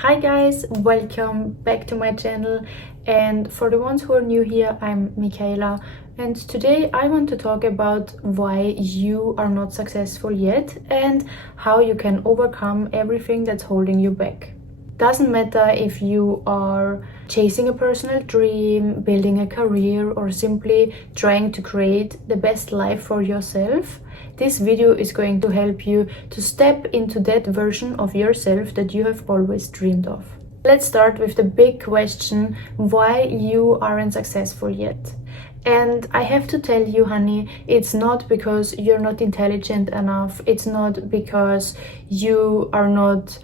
Hi guys, welcome back to my channel, and for the ones who are new here, I'm Michaela, and today I want to talk about why you are not successful yet and how you can overcome everything that's holding you back. Doesn't matter if you are chasing a personal dream, building a career, or simply trying to create the best life for yourself. This video is going to help you to step into that version of yourself that you have always dreamed of. Let's start with the big question, why you aren't successful yet. And I have to tell you, honey, it's not because you're not intelligent enough. It's not because you are not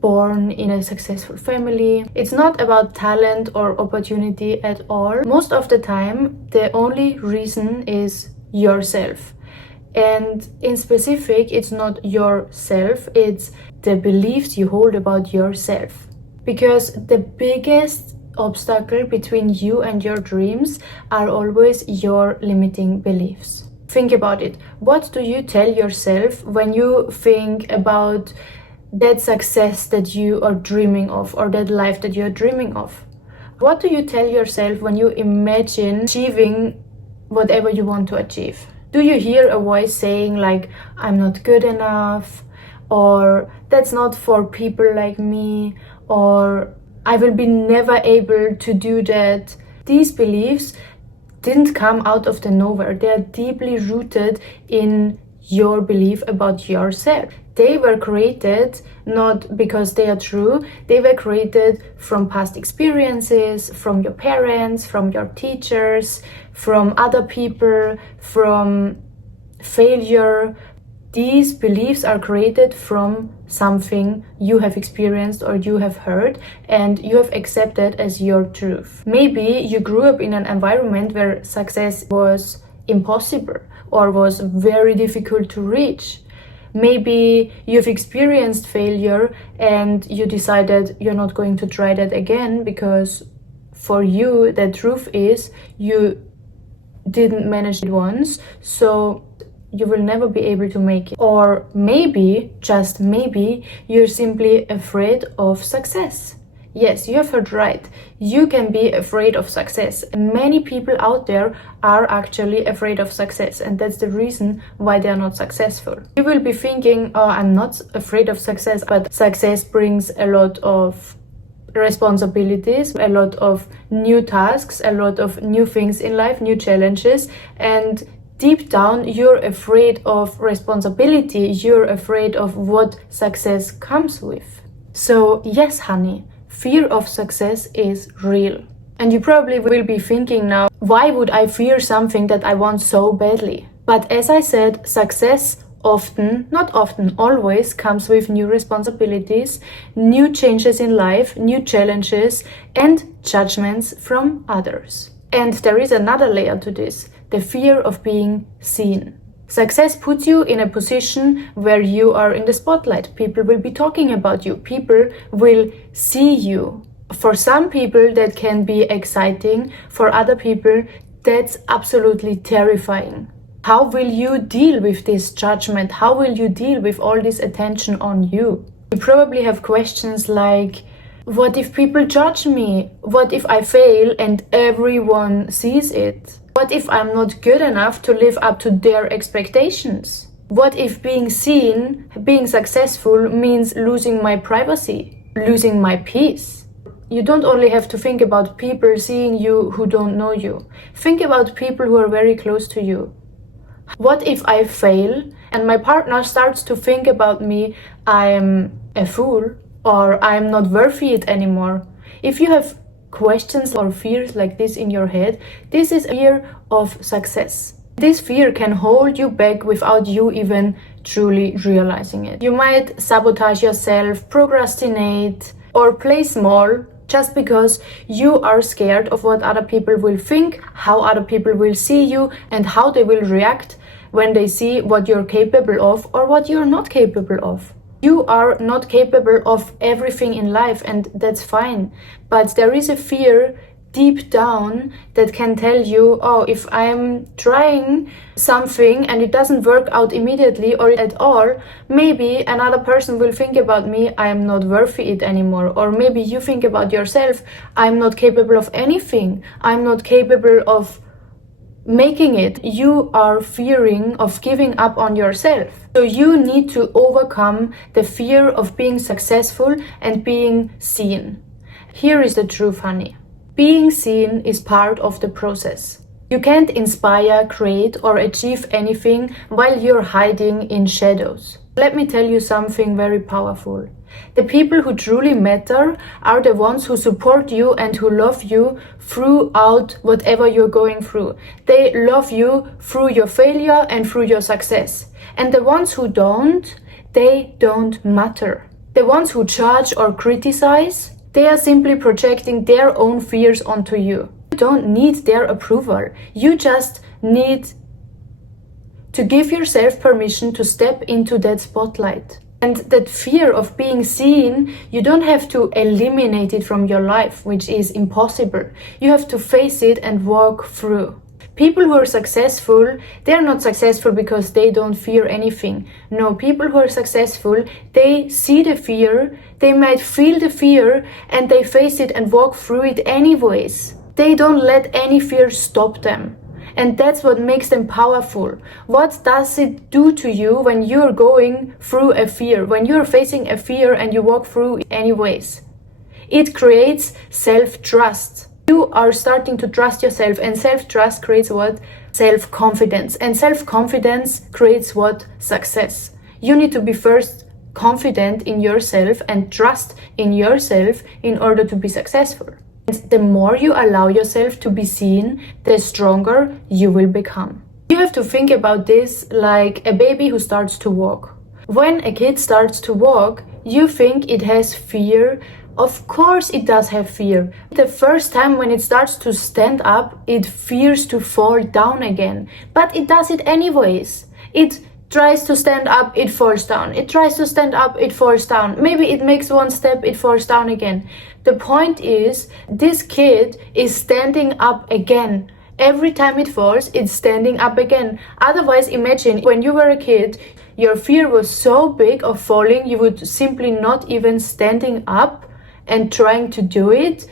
born in a successful family. It's not about talent or opportunity at all. Most of the time, the only reason is yourself. And in specific, it's not yourself, it's the beliefs you hold about yourself. Because the biggest obstacle between you and your dreams are always your limiting beliefs. Think about it. What do you tell yourself when you think about that success that you are dreaming of, or that life that you're dreaming of? What do you tell yourself when you imagine achieving whatever you want to achieve? Do you hear a voice saying like, I'm not good enough, or that's not for people like me, or I will be never able to do that? These beliefs didn't come out of the nowhere. They are deeply rooted in your belief about yourself. They were created not because they are true. They were created from past experiences, from your parents, from your teachers, from other people, from failure. These beliefs are created from something you have experienced or you have heard and you have accepted as your truth. Maybe you grew up in an environment where success was impossible or was very difficult to reach. Maybe you've experienced failure and you decided you're not going to try that again because for you the truth is you didn't manage it once, so you will never be able to make it. Or maybe, just maybe, you're simply afraid of success. Yes, you have heard right. You can be afraid of success. Many people out there are actually afraid of success, and that's the reason why they are not successful. You will be thinking, oh, I'm not afraid of success, but success brings a lot of responsibilities, a lot of new tasks, a lot of new things in life, new challenges, and deep down you're afraid of responsibility, you're afraid of what success comes with. So yes, honey, fear of success is real. And you probably will be thinking now, why would I fear something that I want so badly? But as I said, success often, not often, always comes with new responsibilities, new changes in life, new challenges, and judgments from others. And there is another layer to this, the fear of being seen. Success puts you in a position where you are in the spotlight. People will be talking about you. People will see you. For some people, that can be exciting. For other people, that's absolutely terrifying. How will you deal with this judgment? How will you deal with all this attention on you? You probably have questions like, what if people judge me? What if I fail and everyone sees it? What if I'm not good enough to live up to their expectations? What if being seen, being successful means losing my privacy, losing my peace? You don't only have to think about people seeing you who don't know you. Think about people who are very close to you. What if I fail and my partner starts to think about me, I'm a fool or I'm not worthy it anymore? If you have questions or fears like this in your head, this is fear of success. This fear can hold you back without you even truly realizing it. You might sabotage yourself, procrastinate, or play small just because you are scared of what other people will think, how other people will see you, and how they will react when they see what you're capable of or what you're not capable of. You are not capable of everything in life, and that's fine. But there is a fear deep down that can tell you, oh, if I'm trying something and it doesn't work out immediately or at all, maybe another person will think about me, I'm not worthy it anymore. Or maybe you think about yourself, I'm not capable of anything, I'm not capable of making it. You are fearing of giving up on yourself. So you need to overcome the fear of being successful and being seen. Here is the truth, honey. Being seen is part of the process. You can't inspire, create, or achieve anything while you're hiding in shadows. Let me tell you something very powerful. The people who truly matter are the ones who support you and who love you throughout whatever you're going through. They love you through your failure and through your success. And the ones who don't, they don't matter. The ones who judge or criticize, they are simply projecting their own fears onto you. You don't need their approval. You just need to give yourself permission to step into that spotlight. And that fear of being seen, you don't have to eliminate it from your life, which is impossible. You have to face it and walk through. People who are successful, they're not successful because they don't fear anything. No, people who are successful, they see the fear, they might feel the fear, and they face it and walk through it anyways. They don't let any fear stop them. And that's what makes them powerful. What does it do to you when you're going through a fear, when you're facing a fear and you walk through it anyways? It creates self-trust. You are starting to trust yourself, and self-trust creates what? Self-confidence. And self-confidence creates what? Success. You need to be first confident in yourself and trust in yourself in order to be successful. And the more you allow yourself to be seen, the stronger you will become. You have to think about this like a baby who starts to walk. When a kid starts to walk, you think it has fear. Of course it does have fear. The first time when it starts to stand up, it fears to fall down again. But it does it anyways. It tries to stand up, it falls down. It tries to stand up, it falls down. Maybe it makes one step, it falls down again. The point is, this kid is standing up again. Every time it falls, it's standing up again. Otherwise, imagine when you were a kid, your fear was so big of falling, you would simply not even standing up and trying to do it.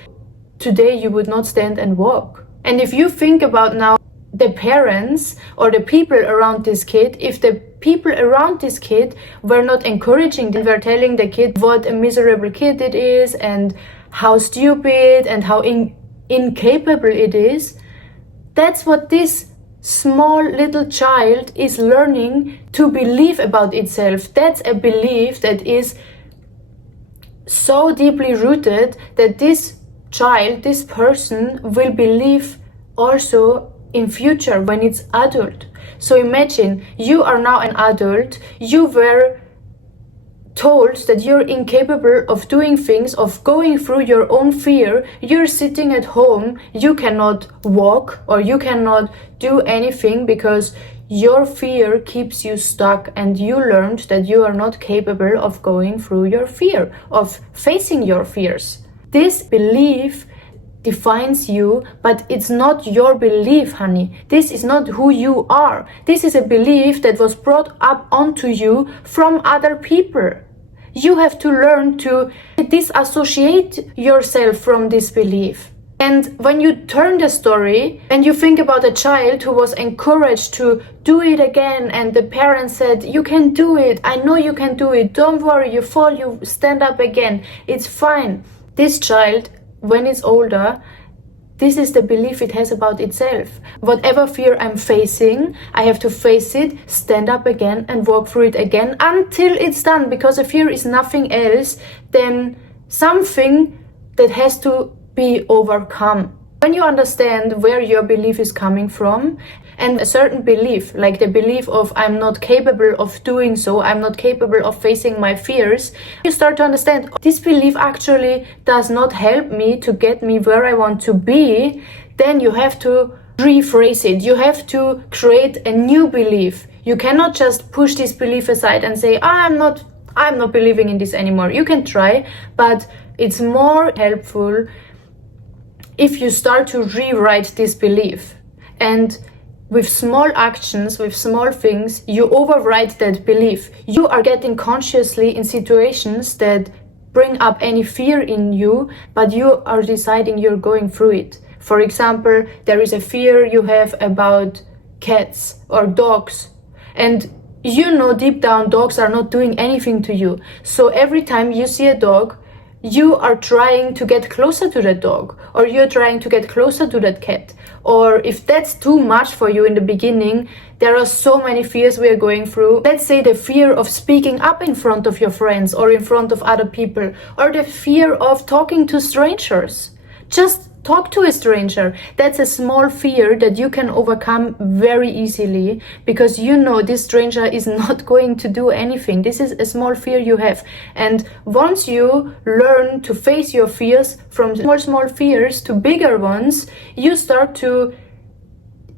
Today, you would not stand and walk. And if you think about now the parents or the people around this kid, if the people around this kid were not encouraging, they were telling the kid what a miserable kid it is and how stupid and how incapable it is, that's what this small little child is learning to believe about itself. That's a belief that is so deeply rooted that this child, this person will believe also in future when it's adult. So imagine you are now an adult, you were told that you're incapable of doing things, of going through your own fear. You're sitting at home, you cannot walk or you cannot do anything because your fear keeps you stuck, and you learned that you are not capable of going through your fear, of facing your fears. This belief defines you, but it's not your belief, honey. This is not who you are. This is a belief that was brought up onto you from other people. You have to learn to disassociate yourself from this belief. And when you turn the story and you think about a child who was encouraged to do it again, and the parents said, you can do it, I know you can do it, don't worry, you fall, you stand up again, it's fine. This child, when it's older, this is the belief it has about itself. Whatever fear I'm facing, I have to face it, stand up again and walk through it again until it's done, because a fear is nothing else than something that has to be overcome. When you understand where your belief is coming from, and a certain belief, like the belief of I'm not capable of doing so, I'm not capable of facing my fears, you start to understand this belief actually does not help me to get me where I want to be. Then you have to rephrase it. You have to create a new belief. You cannot just push this belief aside and say, I'm not believing in this anymore. You can try, but it's more helpful if you start to rewrite this belief, and with small actions, with small things, you override that belief. You are getting consciously in situations that bring up any fear in you, but you are deciding you're going through it. For example, there is a fear you have about cats or dogs, and you know deep down dogs are not doing anything to you. So every time you see a dog, you are trying to get closer to that dog, or you're trying to get closer to that cat. Or if that's too much for you in the beginning, there are so many fears we are going through. Let's say the fear of speaking up in front of your friends or in front of other people, or the fear of talking to strangers. Just talk to a stranger. That's a small fear that you can overcome very easily, because you know this stranger is not going to do anything. This is a small fear you have. And once you learn to face your fears from small fears to bigger ones, you start to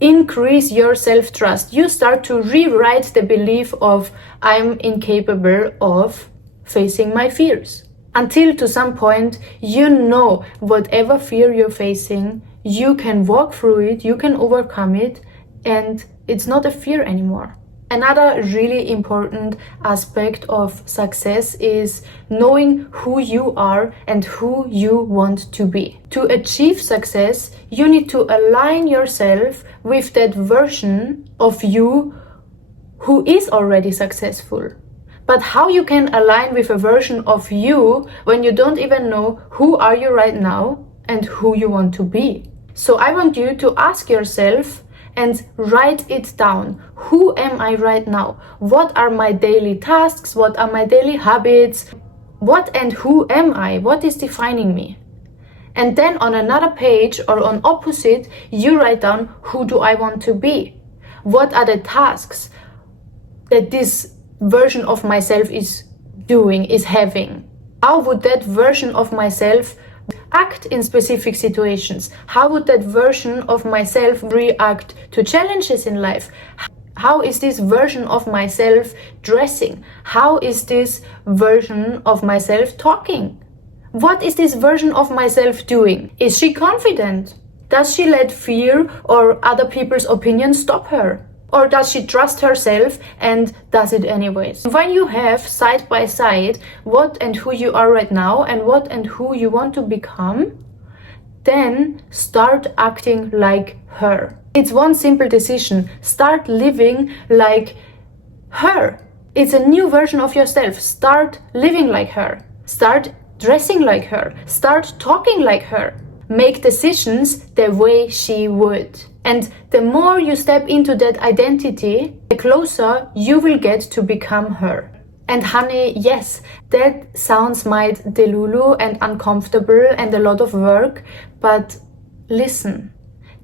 increase your self-trust. You start to rewrite the belief of I'm incapable of facing my fears. Until to some point, you know whatever fear you're facing, you can walk through it, you can overcome it, and it's not a fear anymore. Another really important aspect of success is knowing who you are and who you want to be. To achieve success, you need to align yourself with that version of you who is already successful. But how you can align with a version of you when you don't even know who are you right now and who you want to be? So I want you to ask yourself and write it down. Who am I right now? What are my daily tasks? What are my daily habits? What and who am I? What is defining me? And then on another page or on opposite, you write down, who do I want to be? What are the tasks that this version of myself is doing, is having? How would that version of myself act in specific situations? How would that version of myself react to challenges in life? How is this version of myself dressing? How is this version of myself talking? What is this version of myself doing? Is she confident? Does she let fear or other people's opinions stop her? Or does she trust herself and does it anyways? When you have side by side what and who you are right now and what and who you want to become, then start acting like her. It's one simple decision. Start living like her. It's a new version of yourself. Start living like her. Start dressing like her. Start talking like her. Make decisions the way she would. And the more you step into that identity, the closer you will get to become her. And honey, yes, that sounds might delulu and uncomfortable and a lot of work, but listen,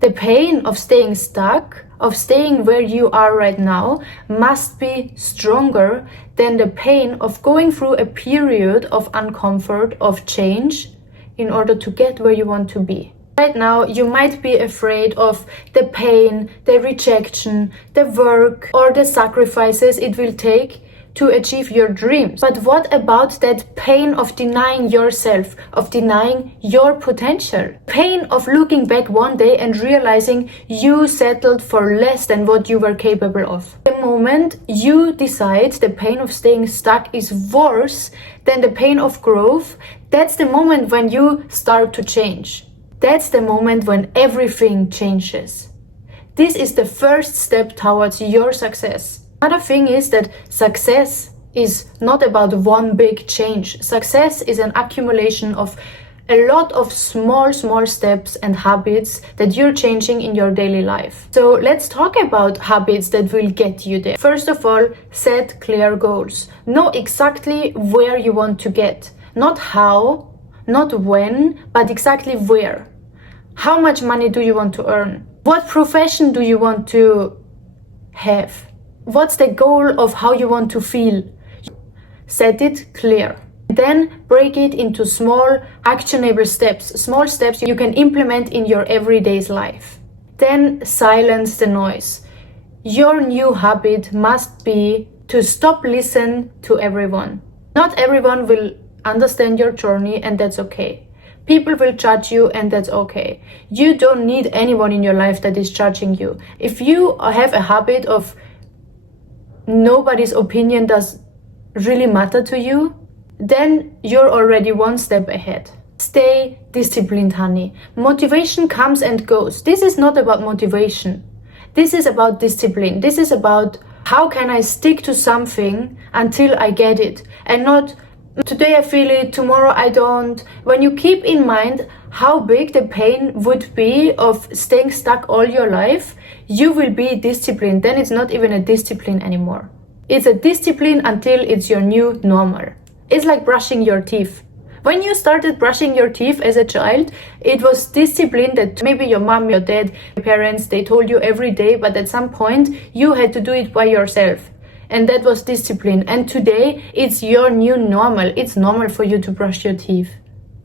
the pain of staying stuck, of staying where you are right now, must be stronger than the pain of going through a period of uncomfort, of change, in order to get where you want to be. Right now, you might be afraid of the pain, the rejection, the work, or the sacrifices it will take to achieve your dreams. But what about that pain of denying yourself, of denying your potential? Pain of looking back one day and realizing you settled for less than what you were capable of. The moment you decide the pain of staying stuck is worse than the pain of growth, that's the moment when you start to change. That's the moment when everything changes. This is the first step towards your success. Another thing is that success is not about one big change. Success is an accumulation of a lot of small steps and habits that you're changing in your daily life. So let's talk about habits that will get you there. First of all, set clear goals. Know exactly where you want to get. Not how, not when, but exactly where. How much money do you want to earn? What profession do you want to have? What's the goal of how you want to feel? Set it clear. Then break it into small, actionable steps, small steps you can implement in your everyday's life. Then silence the noise. Your new habit must be to stop listening to everyone. Not everyone will understand your journey, and that's okay. People will judge you, and that's okay. You don't need anyone in your life that is judging you. If you have a habit of nobody's opinion does really matter to you, then you're already one step ahead. Stay disciplined, honey. Motivation comes and goes. This is not about motivation. This is about discipline. This is about how can I stick to something until I get it, and not today I feel it, tomorrow I don't. When you keep in mind how big the pain would be of staying stuck all your life, you will be disciplined. Then it's not even a discipline anymore. It's a discipline until it's your new normal. It's like brushing your teeth. When you started brushing your teeth as a child, it was discipline that maybe your mom, your dad, your parents, they told you every day, but at some point you had to do it by yourself. And that was discipline. And today it's your new normal. It's normal for you to brush your teeth.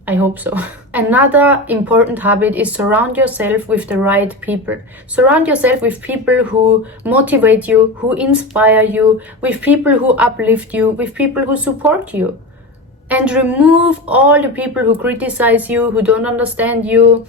I hope so. Another important habit is surround yourself with the right people. Surround yourself with people who motivate you, who inspire you, with people who uplift you, with people who support you. And remove all the people who criticize you, who don't understand you,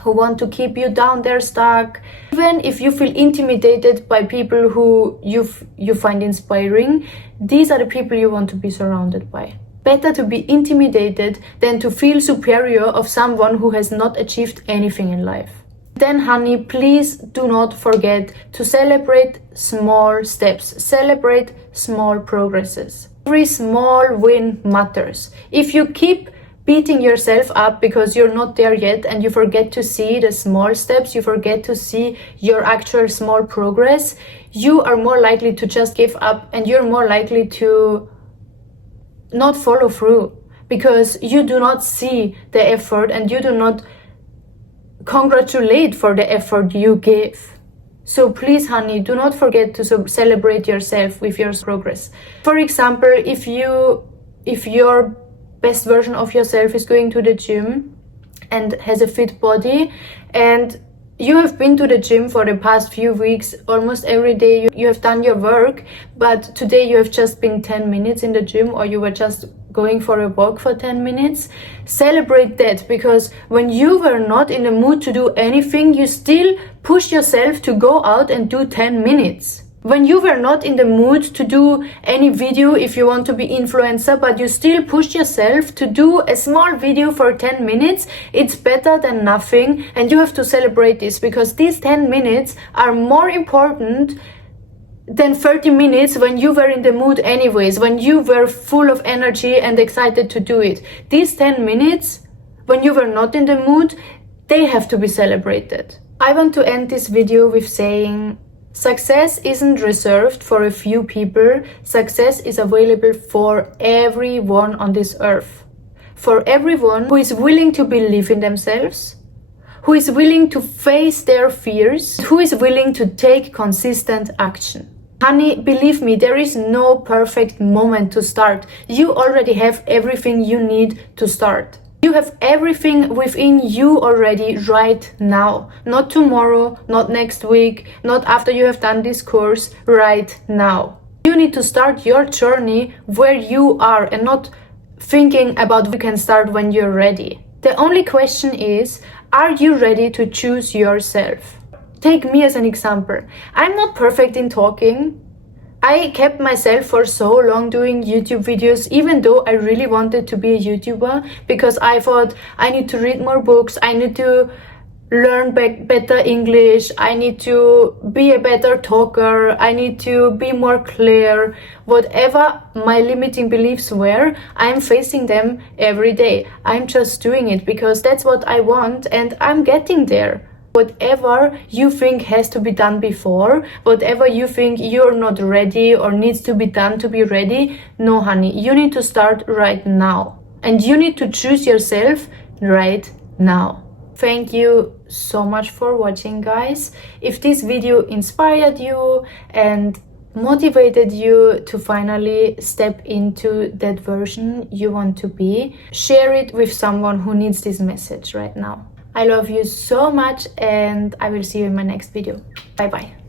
who want to keep you down there stuck. Even if you feel intimidated by people who you find inspiring, these are the people you want to be surrounded by. Better to be intimidated than to feel superior of someone who has not achieved anything in life. Then, honey, please do not forget to celebrate small steps. Celebrate small progresses. Every small win matters. If you keep beating yourself up because you're not there yet and you forget to see the small steps, you forget to see your actual small progress, you are more likely to just give up, and you're more likely to not follow through because you do not see the effort and you do not congratulate for the effort you gave. So please, honey, do not forget to celebrate yourself with your progress. For example, if your best version of yourself is going to the gym and has a fit body, and you have been to the gym for the past few weeks, almost every day you have done your work, but today you have just been 10 minutes in the gym, or you were just going for a walk for 10 minutes, celebrate that, because when you were not in the mood to do anything, you still push yourself to go out and do 10 minutes. When you were not in the mood to do any video if you want to be influencer, but you still push yourself to do a small video for 10 minutes, it's better than nothing, and you have to celebrate this, because these 10 minutes are more important than 30 minutes when you were in the mood anyways, when you were full of energy and excited to do it. These 10 minutes, when you were not in the mood, they have to be celebrated. I want to end this video with saying, success isn't reserved for a few people. Success is available for everyone on this earth. For everyone who is willing to believe in themselves, who is willing to face their fears, who is willing to take consistent action. Honey, believe me, there is no perfect moment to start. You already have everything you need to start. You have everything within you already right now. Not tomorrow, not next week, not after you have done this course, right now. You need to start your journey where you are and not thinking about you can start when you're ready. The only question is, are you ready to choose yourself? Take me as an example. I'm not perfect in talking. I kept myself for so long doing YouTube videos, even though I really wanted to be a YouTuber, because I thought I need to read more books, I need to learn better English, I need to be a better talker, I need to be more clear. Whatever my limiting beliefs were, I'm facing them every day. I'm just doing it because that's what I want, and I'm getting there. Whatever you think has to be done before, whatever you think you're not ready or needs to be done to be ready, no, honey, you need to start right now. And you need to choose yourself right now. Thank you so much for watching, guys. If this video inspired you and motivated you to finally step into that version you want to be, share it with someone who needs this message right now. I love you so much, and I will see you in my next video. Bye bye.